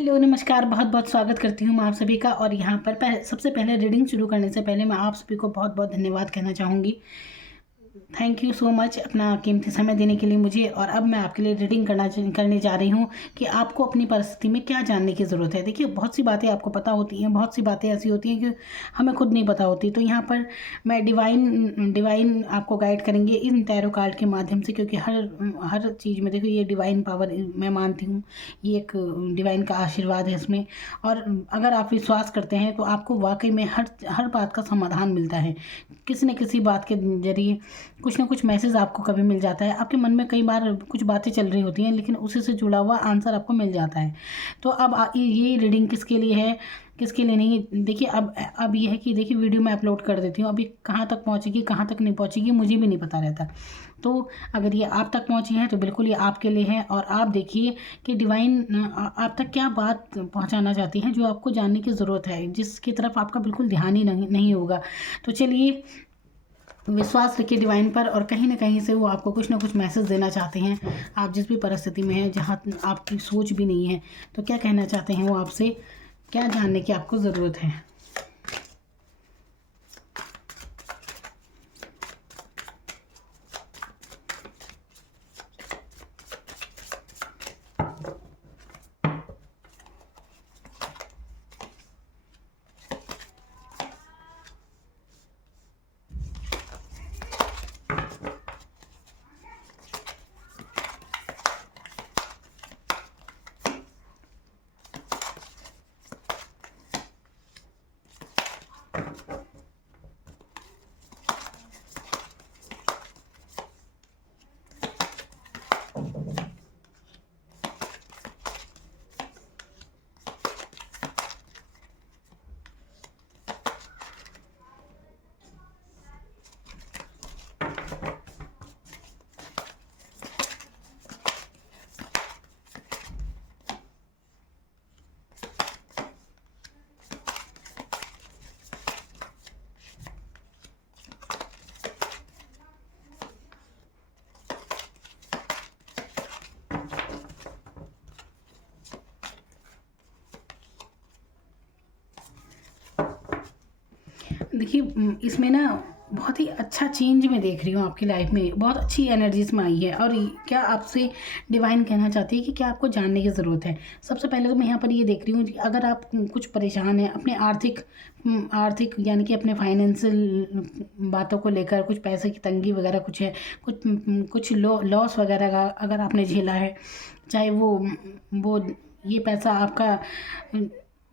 Hello नमस्कार, बहुत बहुत स्वागत करती हूँ मैं आप सभी का। और यहाँ पर सबसे पहले रीडिंग शुरू करने से पहले मैं आप सभी को बहुत बहुत धन्यवाद कहना चाहूँगी। थैंक यू सो मच अपना कीमती समय देने के लिए मुझे। और अब मैं आपके लिए रीडिंग करने जा रही हूँ कि आपको अपनी परिस्थिति में क्या जानने की ज़रूरत है। देखिए, बहुत सी बातें आपको पता होती हैं, बहुत सी बातें ऐसी होती हैं कि हमें खुद नहीं पता होती। तो यहाँ पर मैं डिवाइन आपको गाइड करेंगे इन टैरो कार्ड के माध्यम से, क्योंकि हर चीज़ में देखो ये डिवाइन पावर मैं मानती हूँ, ये एक डिवाइन का आशीर्वाद है इसमें। और अगर आप विश्वास करते हैं तो आपको वाकई में हर बात का समाधान मिलता है। किसी न किसी बात के जरिए कुछ ना कुछ मैसेज आपको कभी मिल जाता है। आपके मन में कई बार कुछ बातें चल रही होती हैं, लेकिन उसी से जुड़ा हुआ आंसर आपको मिल जाता है। तो अब ये रीडिंग किसके लिए है, किसके लिए नहीं, देखिए अब ये है कि देखिए, वीडियो मैं अपलोड कर देती हूँ, अभी कहाँ तक पहुँचेगी कहाँ तक नहीं पहुँचेगी मुझे भी नहीं पता रहता। तो अगर ये आप तक पहुँची है तो बिल्कुल ये आपके लिए है। और आप देखिए कि डिवाइन आप तक क्या बात पहुँचाना चाहती है जो आपको जानने की ज़रूरत है, जिसकी तरफ आपका बिल्कुल ध्यान ही नहीं होगा। तो चलिए, विश्वास रखिए डिवाइन पर, और कहीं ना कहीं से वो आपको कुछ ना कुछ मैसेज देना चाहते हैं। आप जिस भी परिस्थिति में हैं, जहाँ आपकी सोच भी नहीं है, तो क्या कहना चाहते हैं वो आपसे, क्या जानने की आपको ज़रूरत है। देखिए, इसमें ना बहुत ही अच्छा चेंज मैं देख रही हूँ आपकी लाइफ में, बहुत अच्छी एनर्जीज में आई है। और क्या आपसे डिवाइन कहना चाहती है कि क्या आपको जानने की ज़रूरत है। सबसे पहले तो मैं यहाँ पर ये देख रही हूँ कि अगर आप कुछ परेशान हैं अपने आर्थिक यानी कि अपने फाइनेंशियल बातों को लेकर, कुछ पैसे की तंगी वगैरह कुछ है, कुछ लॉस वगैरह का अगर आपने झेला है, चाहे वो ये पैसा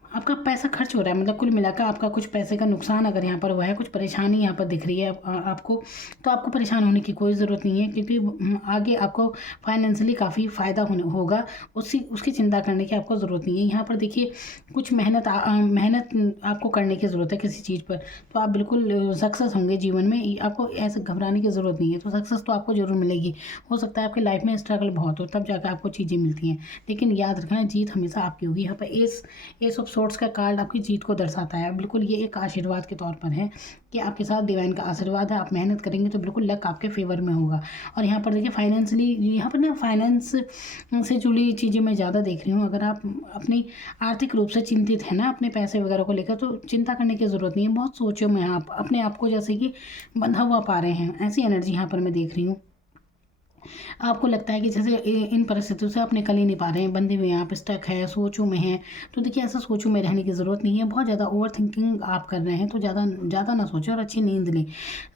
आपका पैसा खर्च हो रहा है, मतलब कुल मिलाकर आपका कुछ पैसे का नुकसान अगर यहाँ पर हुआ है, कुछ परेशानी यहाँ पर दिख रही है आपको, तो आपको परेशान होने की कोई ज़रूरत नहीं है, क्योंकि आगे आपको फाइनेंशियली काफ़ी फ़ायदा होगा। उसकी चिंता करने की आपको ज़रूरत नहीं है। यहाँ पर देखिए, कुछ मेहनत आपको करने की ज़रूरत है किसी चीज़ पर, तो आप बिल्कुल सक्सेस होंगे जीवन में। आपको ऐसे घबराने की ज़रूरत नहीं है, तो सक्सेस तो आपको ज़रूर मिलेगी। हो सकता है आपकी लाइफ में स्ट्रगल बहुत हो, तब जाकर आपको चीज़ें मिलती हैं, लेकिन याद रखना, जीत हमेशा आपकी होगी। यहाँ पर एस ऑफ सोर्ड्स का कार्ड आपकी जीत को दर्शाता है। बिल्कुल ये एक आशीर्वाद के तौर पर है कि आपके साथ डिवाइन का आशीर्वाद है। आप मेहनत करेंगे तो बिल्कुल लक आपके फेवर में होगा। और यहाँ पर देखिए, फाइनेंशियली यहाँ पर ना फाइनेंस से जुड़ी चीज़ें मैं ज़्यादा देख रही हूँ। अगर आप अपनी आर्थिक रूप से चिंतित है ना अपने पैसे वगैरह को लेकर, तो चिंता करने की ज़रूरत नहीं है। बहुत सोचों में आप अपने आप को जैसे कि बंधा हुआ पा रहे हैं, ऐसी एनर्जी यहाँ पर मैं देख रही हूँ। आपको लगता है कि जैसे इन परिस्थितियों से आप निकल ही नहीं पा रहे हैं, बंधे हुए हैं, आप स्टक है, सोचों में हैं। तो देखिए, ऐसा सोचों में रहने की ज़रूरत नहीं है। बहुत ज़्यादा ओवर थिंकिंग आप कर रहे हैं, तो ज़्यादा ना सोचें और अच्छी नींद लें।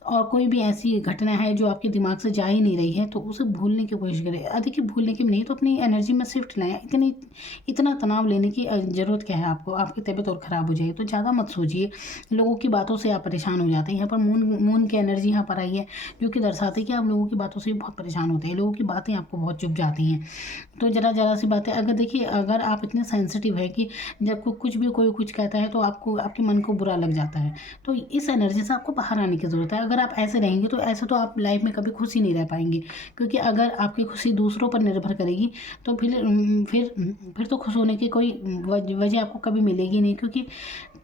और कोई भी ऐसी घटना है जो आपके दिमाग से जा ही नहीं रही है, तो उसे भूलने की कोशिश करें। देखिए, भूलने की नहीं, तो अपनी एनर्जी में शिफ्ट लाएं। इतना तनाव लेने की ज़रूरत क्या है आपको, आपकी तबीयत और ख़राब हो जाएगी। तो ज़्यादा मत सोचिए, लोगों की बातों से आप परेशान हो जाते हैं। यहाँ पर मून की एनर्जी यहाँ पर आई है, जो कि दर्शाती है कि आप लोगों की बातों से बहुत परेशान होते हैं, लोगों की बातें आपको बहुत चुभ जाती हैं। तो ज़रा सी बातें, अगर देखिए, अगर आप इतने सेंसिटिव है कि जब कुछ भी कोई कुछ कहता है तो आपको आपके मन को बुरा लग जाता है, तो इस एनर्जी से आपको बाहर आने की ज़रूरत है। अगर आप ऐसे रहेंगे तो ऐसे तो आप लाइफ में कभी खुश ही नहीं रह पाएंगे, क्योंकि अगर आपकी खुशी दूसरों पर निर्भर करेगी तो फिर तो खुश होने की कोई वजह आपको कभी मिलेगी नहीं,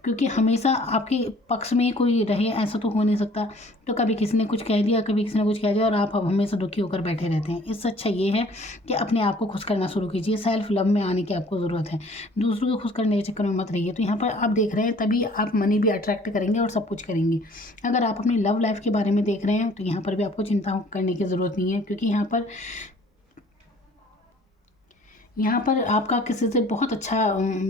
क्योंकि हमेशा आपके पक्ष में कोई रहे ऐसा तो हो नहीं सकता। तो कभी किसी ने कुछ कह दिया, कभी किसी ने कुछ कह दिया और आप हमेशा दुखी होकर बैठे रहते हैं। इससे अच्छा ये है कि अपने आप को खुश करना शुरू कीजिए, सेल्फ लव में आने की आपको ज़रूरत है। दूसरों को खुश करने के चक्कर में मत रहिए। तो यहाँ पर आप देख रहे हैं, तभी आप मनी भी अट्रैक्ट करेंगे और सब कुछ करेंगे। अगर आप अपनी लव लाइफ के बारे में देख रहे हैं तो यहाँ पर भी आपको चिंता करने की ज़रूरत नहीं है, क्योंकि यहाँ पर आपका किसी से बहुत अच्छा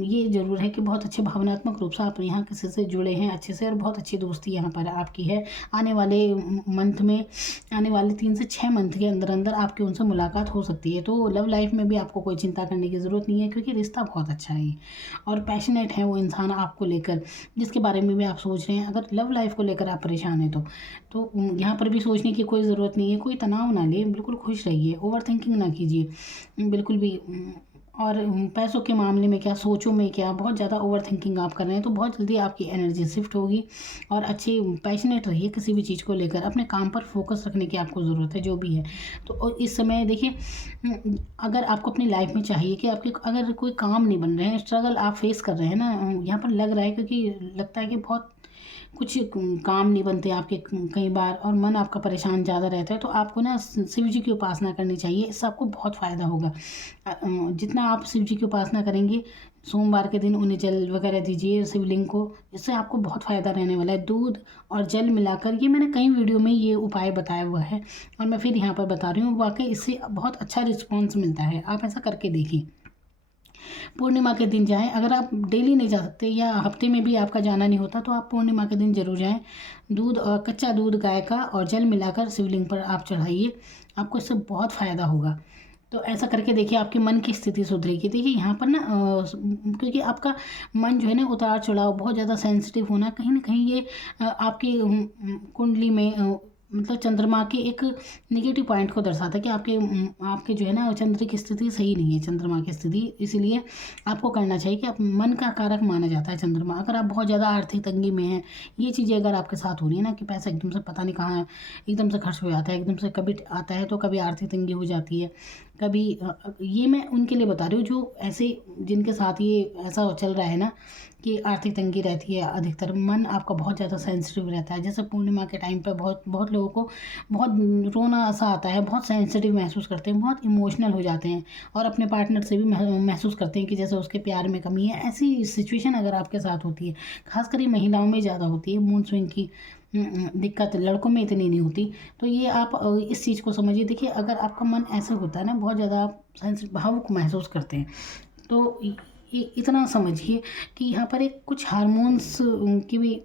ये ज़रूर है कि बहुत अच्छे भावनात्मक रूप से आप यहाँ किसी से जुड़े हैं अच्छे से, और बहुत अच्छी दोस्ती यहाँ पर आपकी है। आने वाले मंथ में, आने वाले 3 से 6 मंथ के अंदर अंदर आपकी उनसे मुलाकात हो सकती है। तो लव लाइफ में भी आपको कोई चिंता करने की ज़रूरत नहीं है, क्योंकि रिश्ता बहुत अच्छा है और पैशनेट है वो इंसान आपको लेकर, जिसके बारे में भी आप सोच रहे हैं। अगर लव लाइफ को लेकर आप परेशान हैं तो यहाँ पर भी सोचने की कोई ज़रूरत नहीं है। कोई तनाव ना ले, बिल्कुल खुश रहिए, ओवर थिंकिंग ना कीजिए बिल्कुल भी। और पैसों के मामले में क्या, सोचों में क्या, बहुत ज़्यादा ओवर थिंकिंग आप कर रहे हैं तो बहुत जल्दी आपकी एनर्जी शिफ्ट होगी। और अच्छी पैशनेट रहिए किसी भी चीज़ को लेकर, अपने काम पर फोकस रखने की आपको ज़रूरत है जो भी है। तो इस समय देखिए, अगर आपको अपनी लाइफ में चाहिए कि आपके अगर कोई काम नहीं बन रहे हैं, स्ट्रगल आप फेस कर रहे हैं ना, यहाँ पर लग रहा है, क्योंकि लगता है कि बहुत कुछ काम नहीं बनते आपके कई बार, और मन आपका परेशान ज़्यादा रहता है, तो आपको ना शिव जी की उपासना करनी चाहिए। इससे आपको बहुत फ़ायदा होगा। जितना आप शिव जी की उपासना करेंगे, सोमवार के दिन उन्हें जल वगैरह दीजिए शिवलिंग को, इससे आपको बहुत फ़ायदा रहने वाला है। दूध और जल मिलाकर, ये मैंने कई वीडियो में ये उपाय बताया हुआ है और मैं फिर यहाँ पर बता रही हूँ। वाकई इससे बहुत अच्छा रिस्पॉन्स मिलता है, आप ऐसा करके देखिए। पूर्णिमा के दिन जाएं। अगर आप डेली नहीं जा सकते या हफ्ते में भी आपका जाना नहीं होता, तो आप पूर्णिमा के दिन जरूर जाएं। दूध और कच्चा दूध गाय का और जल मिलाकर शिवलिंग पर आप चढ़ाइए, आपको इससे बहुत फ़ायदा होगा। तो ऐसा करके देखिए, आपके मन की स्थिति सुधरेगी। देखिए यहाँ पर ना क्योंकि आपका मन जो है ना उतार चढ़ाव, बहुत ज़्यादा सेंसिटिव होना, कहीं ना कहीं ये आपकी कुंडली में मतलब चंद्रमा के एक नेगेटिव पॉइंट को दर्शाता है कि आपके जो है ना चंद्र की स्थिति सही नहीं है, चंद्रमा की स्थिति। इसीलिए आपको करना चाहिए कि आप मन का कारक माना जाता है चंद्रमा। अगर आप बहुत ज़्यादा आर्थिक तंगी में हैं, ये चीज़ें अगर आपके साथ हो रही है ना कि पैसा एकदम से पता नहीं कहाँ एकदम से खर्च हो जाता है, एकदम से कभी आता है तो कभी आर्थिक तंगी हो जाती है, कभी ये मैं उनके लिए बता रही हूँ जो ऐसे, जिनके साथ ये ऐसा चल रहा है ना कि आर्थिक तंगी रहती है। अधिकतर मन आपका बहुत ज़्यादा सेंसिटिव रहता है। जैसे पूर्णिमा के टाइम पर बहुत बहुत लोगों को बहुत रोना सा आता है, बहुत सेंसिटिव महसूस करते हैं, बहुत इमोशनल हो जाते हैं और अपने पार्टनर से भी महसूस करते हैं कि जैसे उसके प्यार में कमी है। ऐसी सिचुएशन अगर आपके साथ होती है, खासकर ये महिलाओं में ज़्यादा होती है, मूड स्विंग की दिक्कत लड़कों में इतनी नहीं होती। तो ये आप इस चीज़ को समझिए। देखिए अगर आपका मन ऐसे होता है ना, बहुत ज़्यादा आप भावुक महसूस करते हैं, तो इतना समझिए कि यहाँ पर एक कुछ हार्मोन्स की भी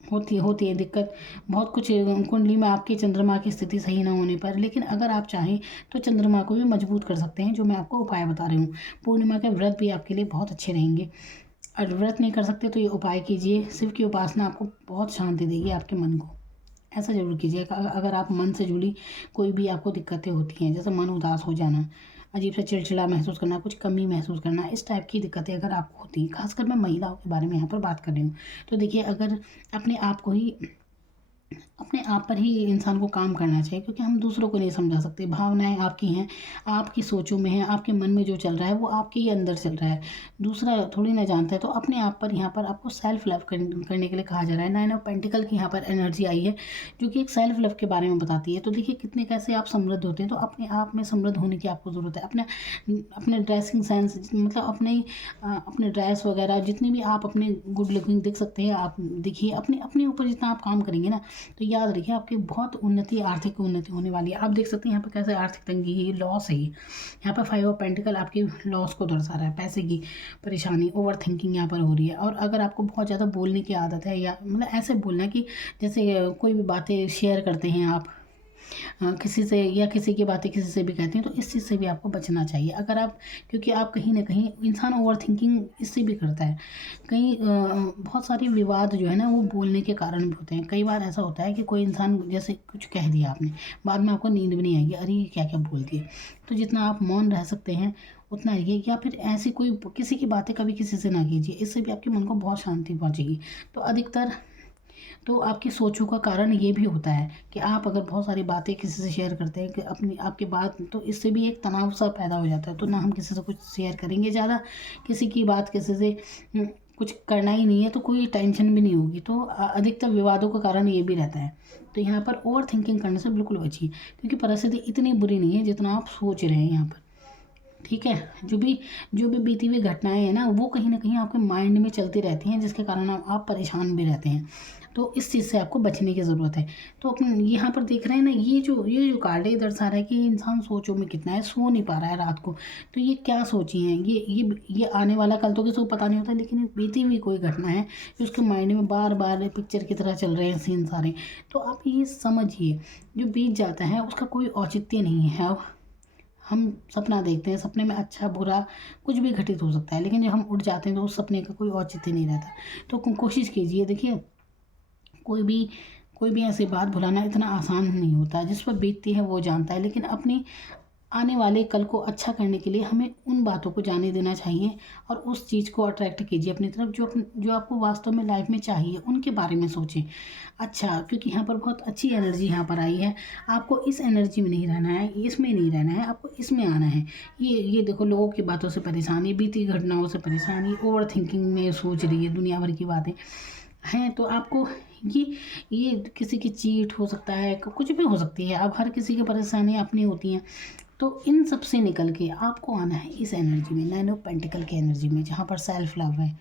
होती है दिक्कत, बहुत कुछ कुंडली में आपके चंद्रमा की स्थिति सही ना होने पर। लेकिन अगर आप चाहें तो चंद्रमा को भी मजबूत कर सकते हैं, जो मैं आपको उपाय बता रही हूँ। पूर्णिमा के व्रत भी आपके लिए बहुत अच्छे रहेंगे। और व्रत नहीं कर सकते तो ये उपाय कीजिए। शिव की उपासना आपको बहुत शांति देगी आपके मन को। ऐसा ज़रूर कीजिए। अगर आप मन से जुड़ी कोई भी आपको दिक्कतें होती हैं, जैसे मन उदास हो जाना, अजीब सा चिड़चिड़ा महसूस करना, कुछ कमी महसूस करना, इस टाइप की दिक्कतें अगर आपको होती हैं, खासकर मैं महिलाओं के बारे में यहाँ पर बात कर रही हूँ, तो देखिए अगर अपने आप पर ही इंसान को काम करना चाहिए, क्योंकि हम दूसरों को नहीं समझा सकते। भावनाएं आपकी हैं, आपकी सोचों में है, आपके मन में जो चल रहा है वो आपके ही अंदर चल रहा है, दूसरा थोड़ी ना जानता है। तो अपने आप पर यहाँ पर आपको सेल्फ लव करने के लिए कहा जा रहा है। 9 ऑफ पेंटिकल की यहाँ पर एनर्जी आई है, जो कि एक सेल्फ लव के बारे में बताती है। तो देखिए कितने कैसे आप समृद्ध होते हैं, तो अपने आप में समृद्ध होने की आपको ज़रूरत है। अपने ड्रेसिंग सेंस, मतलब अपने ड्रेस वगैरह, जितने भी आप अपने गुड लुकिंग दिख सकते हैं आप दिखिए। अपने ऊपर जितना आप काम करेंगे ना, तो याद रखिए आपकी बहुत उन्नति, आर्थिक उन्नति होने वाली है। आप देख सकते हैं यहाँ पर कैसे आर्थिक तंगी है, लॉस है। यहाँ पर 5 ऑफ पेंटिकल आपकी लॉस को दर्शा रहा है, पैसे की परेशानी, ओवर थिंकिंग यहाँ पर हो रही है। और अगर आपको बहुत ज़्यादा बोलने की आदत है, या मतलब ऐसे बोलना कि जैसे कोई भी बातें शेयर करते हैं आप किसी से, या किसी की बातें किसी से भी कहते हैं, तो इस चीज़ से भी आपको बचना चाहिए। अगर आप, क्योंकि आप कहीं ना कहीं इंसान ओवर थिंकिंग इससे भी करता है। कई बहुत सारे विवाद जो है ना वो बोलने के कारण भी होते हैं। कई बार ऐसा होता है कि कोई इंसान जैसे कुछ कह दिया आपने, बाद में आपको नींद भी नहीं आएगी, अरे ये क्या क्या बोल दिए। तो जितना आप मौन रह सकते हैं उतना रहिए, या फिर ऐसी कोई किसी की बातें कभी किसी से ना कीजिए, इससे भी आपके मन को बहुत शांति पहुँचेगी। तो अधिकतर तो आपकी सोचों का कारण ये भी होता है कि आप अगर बहुत सारी बातें किसी से शेयर करते हैं कि आपकी बात, तो इससे भी एक तनाव सा पैदा हो जाता है। तो ना हम किसी से कुछ शेयर करेंगे ज़्यादा, किसी की बात किसी से कुछ करना ही नहीं है तो कोई टेंशन भी नहीं होगी। तो अधिकतर विवादों का कारण ये भी रहता है। तो यहाँ पर ओवर थिंकिंग करने से बिल्कुल बचिए, क्योंकि परिस्थिति इतनी बुरी नहीं है जितना आप सोच रहे हैं यहाँ पर। ठीक है, जो भी बीती हुई घटनाएं हैं ना, वो कहीं ना कहीं आपके माइंड में चलती रहती हैं, जिसके कारण आप परेशान भी रहते हैं। तो इस चीज़ से आपको बचने की ज़रूरत है। तो अपन यहाँ पर देख रहे हैं ना, ये जो कार्ड है, ये दर्शा रहा है कि इंसान सोचों में कितना है, सो नहीं पा रहा है रात को। तो ये क्या सोची हैं, ये आने वाला कल तो किसी को पता नहीं होता, लेकिन ये बीती हुई कोई घटना है जो उसके माइंड में बार बार पिक्चर की तरह चल रहे हैं सीन सारे। तो आप ये समझिए, जो बीत जाता है उसका कोई औचित्य नहीं है। अब हम सपना देखते हैं, सपने में अच्छा बुरा कुछ भी घटित हो सकता है, लेकिन जब हम उठ जाते हैं तो उस सपने का कोई औचित्य नहीं रहता। तो कोशिश कीजिए, देखिए कोई भी ऐसी बात भुलाना इतना आसान नहीं होता। जिस पर बीतती है वो जानता है, लेकिन अपनी आने वाले कल को अच्छा करने के लिए हमें उन बातों को जाने देना चाहिए और उस चीज़ को अट्रैक्ट कीजिए अपनी तरफ, जो आपको वास्तव में लाइफ में चाहिए, उनके बारे में सोचें। अच्छा, क्योंकि यहाँ पर बहुत अच्छी एनर्जी यहाँ पर आई है। आपको इस एनर्जी में नहीं रहना है, इसमें नहीं रहना है, आपको इसमें आना है। ये देखो, लोगों की बातों से परेशानी, बीती घटनाओं से परेशानी, ओवर थिंकिंग में सोच रही है दुनिया भर की बातें हैं। तो आपको ये किसी की चीट हो सकता है, कुछ भी हो सकती है। अब हर किसी की परेशानी अपनी होती हैं। तो इन सब से निकल के आपको आना है इस एनर्जी में, नैनो पेंटिकल की एनर्जी में, जहाँ पर सेल्फ लव है,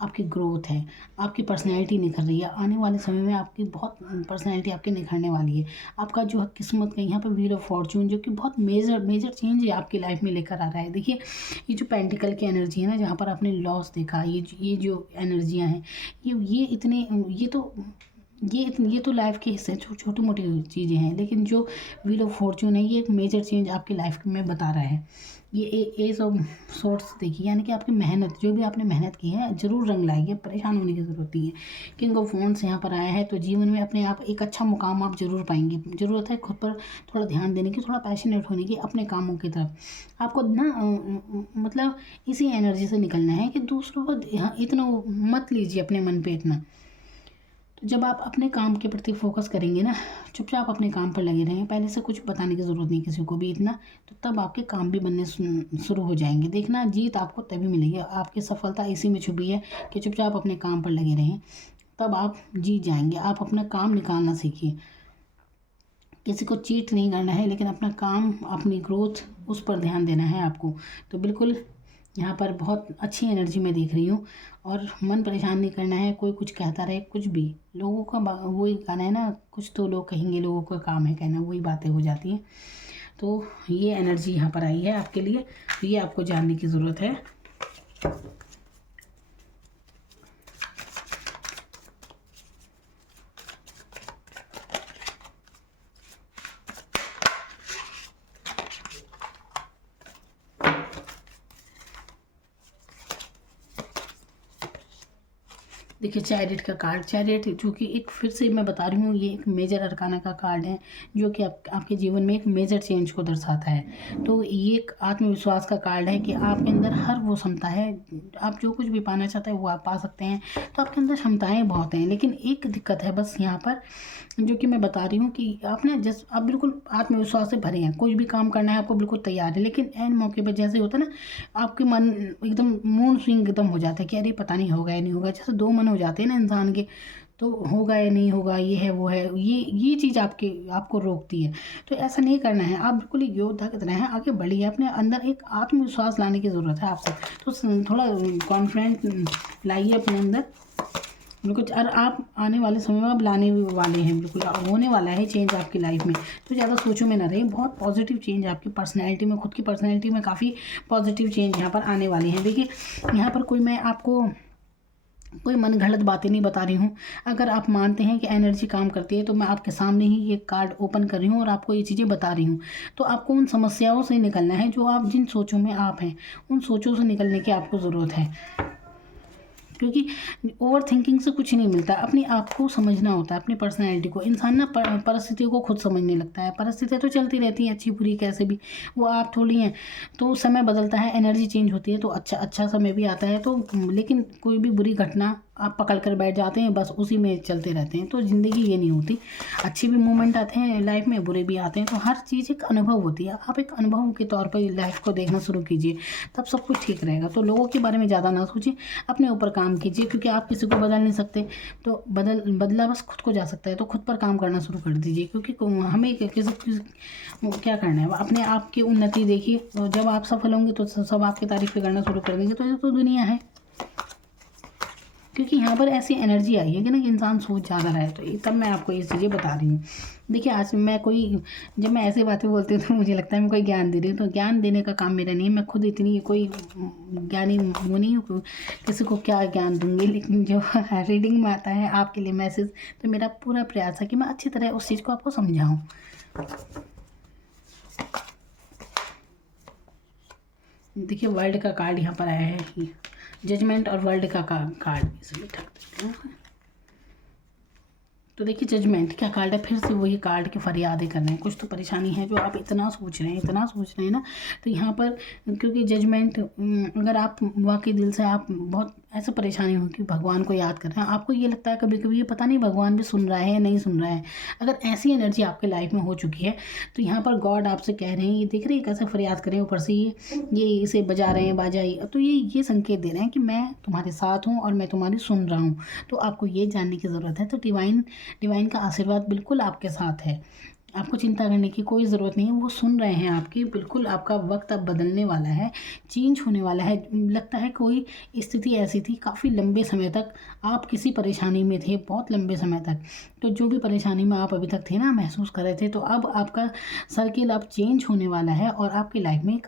आपकी ग्रोथ है, आपकी पर्सनैलिटी निखर रही है। आने वाले समय में आपकी बहुत पर्सनैलिटी आपकी निखरने वाली है। आपका जो है किस्मत का यहाँ पर व्हील ऑफ फॉर्चून, जो कि बहुत मेजर चेंज है आपकी लाइफ में लेकर आ रहा है। देखिए, ये जो पेंटिकल की एनर्जी है ना, जहाँ पर आपने लॉस देखा, ये जो एनर्जियाँ हैं, ये इतने ये तो लाइफ के हिस्से छोटी मोटी चीज़ें हैं, लेकिन जो व्हील ऑफ फॉर्चून है, ये एक मेजर चेंज आपकी लाइफ में बता रहा है। ये एज ऑफ सोर्ट्स देखिए, यानी कि आपकी मेहनत, जो भी आपने मेहनत की है, ज़रूर रंग लाएगी। परेशान होने की ज़रूरत नहीं है। किंग ऑफ वॉन्ड्स यहाँ पर आया है, तो जीवन में अपने आप एक अच्छा मुकाम आप ज़रूर पाएंगे। ज़रूरत है खुद पर थोड़ा ध्यान देने की, थोड़ा पैशनेट होने की अपने कामों की तरफ। आपको ना मतलब इसी एनर्जी से निकलना है कि दूसरों को इतना मत लीजिए अपने मन पे इतना। तो जब आप अपने काम के प्रति फोकस करेंगे ना, चुपचाप अपने काम पर लगे रहेंगे, पहले से कुछ बताने की ज़रूरत नहीं किसी को भी इतना, तो तब आपके काम भी बनने शुरू हो जाएंगे। देखना, जीत आपको तभी मिलेगी। आपकी सफलता इसी में छुपी है कि चुपचाप अपने काम पर लगे रहें, तब आप जीत जाएंगे। आप अपना काम निकालना सीखिए। किसी को चीट नहीं करना है, लेकिन अपना काम, अपनी ग्रोथ, उस पर ध्यान देना है आपको। तो बिल्कुल यहाँ पर बहुत अच्छी एनर्जी में देख रही हूँ। और मन परेशान नहीं करना है, कोई कुछ कहता रहे, कुछ भी लोगों का वही कहना है ना, कुछ तो लोग कहेंगे, लोगों का काम है कहना, वही बातें हो जाती हैं। तो ये एनर्जी यहाँ पर आई है आपके लिए, तो ये आपको जानने की ज़रूरत है। देखिए, चैरियट का कार्ड, चैरियट जो कि एक, फिर से मैं बता रही हूँ, ये एक मेजर अरकाना का कार्ड है, जो कि आपके जीवन में एक मेजर चेंज को दर्शाता है। तो ये एक आत्मविश्वास का कार्ड है कि आपके अंदर हर वो क्षमता है, आप जो कुछ भी पाना चाहते हैं वो आप पा सकते हैं। तो आपके अंदर क्षमताएँ बहुत हैं, लेकिन एक दिक्कत है बस यहाँ पर, जो कि मैं बता रही हूँ कि आपने आप बिल्कुल आत्मविश्वास से भरे हैं, कुछ भी काम करना है आपको बिल्कुल तैयार है, लेकिन एन मौके पर जैसे होता है ना, आपके मन एकदम मूड स्विंग एकदम हो जाता है कि अरे पता नहीं होगा या नहीं होगा। जैसे दो मन हो जाते हैं ना इंसान के, तो होगा या नहीं होगा, ये है वो है, ये चीज़ आपको रोकती है। तो ऐसा नहीं करना है, आप बिल्कुल एक योद्धा की तरह हैं, आगे बढ़िए। अपने अंदर एक आत्मविश्वास लाने की ज़रूरत है आपको, तो थोड़ा कॉन्फिडेंट लाइए अपने अंदर बिल्कुल। और आप आने वाले समय में आप लाने भी वाले हैं, बिल्कुल होने वाला है चेंज आपकी लाइफ में। तो ज़्यादा सोचो में ना रहे, बहुत पॉजिटिव चेंज आपकी पर्सनैलिटी में, खुद की पर्सनैलिटी में काफ़ी पॉजिटिव चेंज यहाँ पर आने वाले हैं। देखिए, यहाँ पर मैं आपको कोई मन गलत बातें नहीं बता रही हूँ। अगर आप मानते हैं कि एनर्जी काम करती है, तो मैं आपके सामने ही ये कार्ड ओपन कर रही हूँ और आपको ये चीज़ें बता रही हूँ। तो आपको उन समस्याओं से निकलना है, जो आप जिन सोचों में आप हैं, उन सोचों से निकलने की आपको ज़रूरत है। क्योंकि ओवर थिंकिंग से कुछ नहीं मिलता, अपने आप को समझना होता है, अपनी पर्सनैलिटी को। इंसान ना परिस्थितियों को खुद समझने लगता है। परिस्थितियाँ तो चलती रहती हैं, अच्छी बुरी कैसे भी, वो आप थोड़ी हैं। तो समय बदलता है, एनर्जी चेंज होती है, तो अच्छा समय भी आता है। तो लेकिन कोई भी बुरी घटना आप पकड़ कर बैठ जाते हैं, बस उसी में चलते रहते हैं। तो ज़िंदगी ये नहीं होती, अच्छे भी मोमेंट आते हैं लाइफ में, बुरे भी आते हैं। तो हर चीज़ एक अनुभव होती है, आप एक अनुभव के तौर पर लाइफ को देखना शुरू कीजिए, तब सब कुछ ठीक रहेगा। तो लोगों के बारे में ज़्यादा ना सोचिए, अपने ऊपर काम कीजिए, क्योंकि आप किसी को बदल नहीं सकते। तो बदला बस खुद को जा सकता है। तो खुद पर काम करना शुरू कर दीजिए, क्योंकि हमें क्या करना है, अपने आप की उन्नति देखिए। और जब आप सफल होंगे तो सब आपकी तारीफ़ें करना शुरू कर देंगे। तो ये तो दुनिया है, क्योंकि यहाँ पर ऐसी एनर्जी आई है कि ना कि इंसान सोच ज़्यादा रहा है। तो तब मैं आपको ये चीज़ें बता रही हूँ। देखिए, आज जब मैं ऐसी बातें बोलती हूँ तो मुझे लगता है मैं कोई ज्ञान दे रही हूँ। तो ज्ञान देने का काम मेरा नहीं है, मैं खुद इतनी कोई ज्ञानी वो नहीं हूँ, किसी को क्या ज्ञान दूँगी। लेकिन जो रीडिंग में आता है आपके लिए मैसेज, तो मेरा पूरा प्रयास है कि मैं अच्छी तरह उस चीज़ को आपको समझाऊँ। देखिए, वर्ल्ड का कार्ड यहाँ पर आया है, जजमेंट और वर्ल्ड का कार्ड इसमें ढक देते हैं। तो देखिए, जजमेंट क्या कार्ड है, फिर से वही कार्ड के फरियादें कर रहे हैं। कुछ तो परेशानी है जो आप इतना सोच रहे हैं ना। तो यहाँ पर क्योंकि जजमेंट, अगर आप वाकई दिल से आप बहुत ऐसा परेशानी हो कि भगवान को याद कर रहे हैं, आपको ये लगता है कभी कभी ये पता नहीं भगवान भी सुन रहा है या नहीं सुन रहा है। अगर ऐसी एनर्जी आपके लाइफ में हो चुकी है, तो यहाँ पर गॉड आपसे कह रहे हैं, ये देख रहे हैं कैसे फरियाद करें, ऊपर से ये इसे बजा रहे हैं बाजा ही। तो ये संकेत दे रहे हैं कि मैं तुम्हारे साथ हूँ और मैं तुम्हारी सुन रहा हूँ। तो आपको ये जानने की ज़रूरत है। तो डिवाइन का आशीर्वाद बिल्कुल आपके साथ है, आपको चिंता करने की कोई ज़रूरत नहीं है। वो सुन रहे हैं आपकी, बिल्कुल आपका वक्त अब बदलने वाला है, चेंज होने वाला है। लगता है कोई स्थिति ऐसी थी, काफ़ी लंबे समय तक आप किसी परेशानी में थे, बहुत लंबे समय तक। तो जो भी परेशानी में आप अभी तक थे ना, महसूस कर रहे थे, तो अब आपका सर्किल अब चेंज होने वाला है और आपकी लाइफ में एक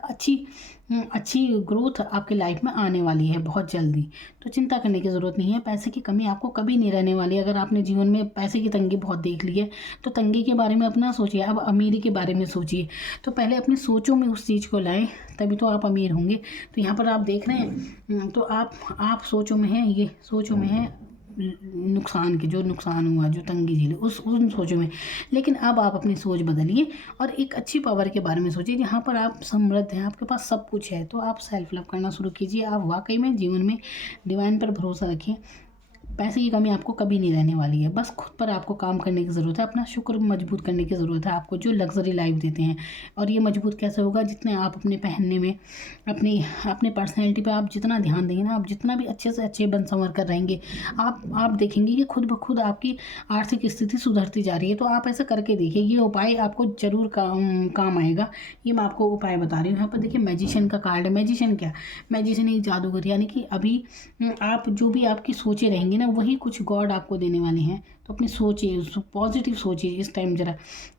अच्छी ग्रोथ आपकी लाइफ में आने वाली है बहुत जल्दी। तो चिंता करने की ज़रूरत नहीं है, पैसे की कमी आपको कभी नहीं रहने वाली। अगर आपने जीवन में पैसे की तंगी बहुत देख ली है, तो तंगी के बारे में अपना सोचिए, अब अमीरी के बारे में सोचिए। तो पहले अपनी सोचों में उस चीज़ को लाएं, तभी तो आप अमीर होंगे। तो यहाँ पर आप देख रहे हैं, तो आप सोचों में हैं, ये सोचों में है नुकसान के, जो नुकसान हुआ, जो तंगी झेली, उन सोचों में। लेकिन अब आप अपनी सोच बदलिए और एक अच्छी पावर के बारे में सोचिए, जहाँ पर आप समृद्ध हैं, आपके पास सब कुछ है। तो आप सेल्फ लव करना शुरू कीजिए। आप वाकई में जीवन में डिवाइन पर भरोसा रखिए, पैसे की कमी आपको कभी नहीं रहने वाली है। बस खुद पर आपको काम करने की ज़रूरत है, अपना शुक्र मजबूत करने की ज़रूरत है आपको, जो लग्जरी लाइफ देते हैं। और ये मजबूत कैसे होगा, जितने आप अपने पहनने में, अपने पर्सनैलिटी पे आप जितना ध्यान देंगे ना, आप जितना भी अच्छे से अच्छे बन संवर कर रहेंगे, आप देखेंगे कि खुद ब खुद आपकी आर्थिक स्थिति सुधरती जा रही है। तो आप ऐसा करके देखिए, ये उपाय आपको ज़रूर काम आएगा। ये मैं आपको उपाय बता रही हूँ। यहाँ पर देखिए, मैजिशियन का कार्ड है। मैजिशियन क्या, मैजिशियन एक जादूगर, यानी कि अभी आप जो भी आपकी सोचें रहेंगी ना, वही कुछ गॉड आपको देने वाले हैं। तो अपनी सोचिए, पॉजिटिव सोचिए इस टाइम ज़रा।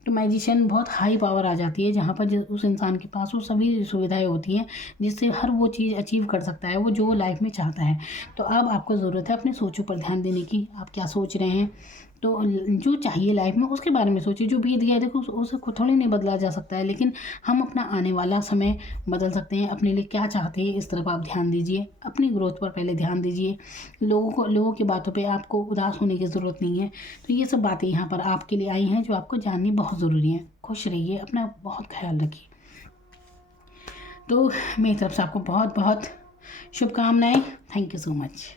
तो मैजिशियन बहुत हाई पावर आ जाती है, जहाँ पर उस इंसान के पास वो सभी सुविधाएं होती हैं जिससे हर वो चीज़ अचीव कर सकता है, वो जो लाइफ में चाहता है। तो अब आपको ज़रूरत है अपनी सोचों पर ध्यान देने की, आप क्या सोच रहे हैं। तो जो चाहिए लाइफ में उसके बारे में सोचिए। जो बीत गया देखो, उसे थोड़ी नहीं बदला जा सकता है, लेकिन हम अपना आने वाला समय बदल सकते हैं। अपने लिए क्या चाहते हैं, इस तरफ आप ध्यान दीजिए, अपनी ग्रोथ पर पहले ध्यान दीजिए। लोगों की बातों पे आपको उदास होने की ज़रूरत नहीं है। तो ये सब बातें यहाँ पर आपके लिए आई हैं, जो आपको जाननी बहुत ज़रूरी है। खुश रहिए, अपना बहुत ख्याल रखिए। तो मेरी तरफ से आपको बहुत बहुत शुभकामनाएँ। Thank you so much.